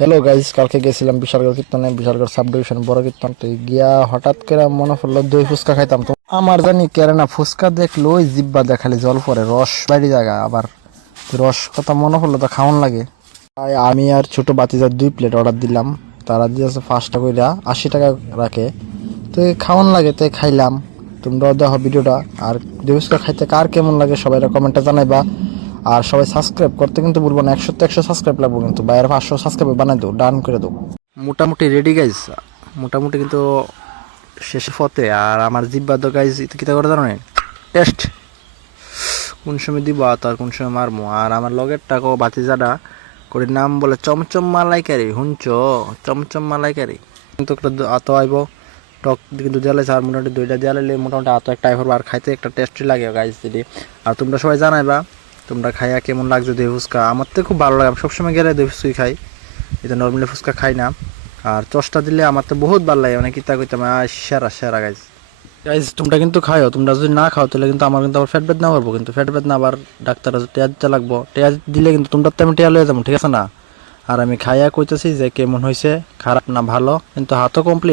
Hello guys, কালকে গেছিলাম বিশালগড় কীর্তনে, বিশালগড় সাব ডিভিশন বড় কীর্তন। তো গিয়া হঠাৎ করে মনে পড়লো দই ফুচকা খাইতাম। তো আমার জানি কেরে না ফুচকা দেখলো ওই জিব্বা দেখালি জল পরে, রস বাইরে জায়গা আবার রস কথা মনে পড়লো তো খাওয়ান লাগে। তাই আমি আর ছোট বাতিজার 2 প্লেট অর্ডার দিলাম। তারা দিয়েছে 5টা কইরা 80 টাকা রাখে। তো এই খাওয়ান লাগে তাই খাইলাম। তোমরাও দেখো ভিডিওটা। আর দই ফুচকা খাইতে কার কেমন লাগে সবাই কমেন্টে জানাইবা। আর সবাই সাবস্ক্রাইব করতে কিন্তু বলবো না, 100 সাবস্ক্রাইব লাগবো কিন্তু বাইরে 500 সাবস্ক্রাইব বানাই দেবো, ডান করে দেবো। মোটামুটি রেডি গাইজ, মোটামুটি কিন্তু শেষে ফতে। আর আমার জিব্বা তো গাইজ কিতা করে জানো টেস্ট কোন সময় দিব আর কোন সময় মারমো। আর আমার লগের টাকা বাতিজাটা করে নাম বলে চমচম মালাইকারি, হুঞ্চ চমচম মালাইকারি। কিন্তু একটা আত আইব টক কিন্তু জ্বালাইছে। আর মোটামুটি 2টা জ্বালাইলে মোটামুটি আত একটা আইফর আর খাইতে একটা টেস্টি লাগে গাইজ দিদি। আর তোমরা সবাই জানাইবা তোমরা খাইয়া কেমন লাগছে দই ফুচকা। আমার তো খুব ভালো লাগে, আমি সবসময় গেলে দই ফুচকাই খাই, এটা নর্মালি ফুচকা খাই না। আর চসটা দিলে আমার তো বহুত ভালো লাগে, মানে কিতা কইতাম সেরা সেরা গাইজ। গাইজ তোমরা কিন্তু খাও, তোমরা যদি না খাও তাহলে কিন্তু আমার কিন্তু আবার ফ্যাট বেদ না পারবো, কিন্তু ফ্যাট বেদ না আবার ডাক্তার টেয়া দিতে লাগবো। টেয়া দিলে কিন্তু তোমরা তো আমি টেয়া লয়ে যাবো, ঠিক আছে না। আর আমি খাইয়া কইতেছি যে কেমন হয়েছে, খারাপ না ভালো, কিন্তু হাতও কমপ্লিট।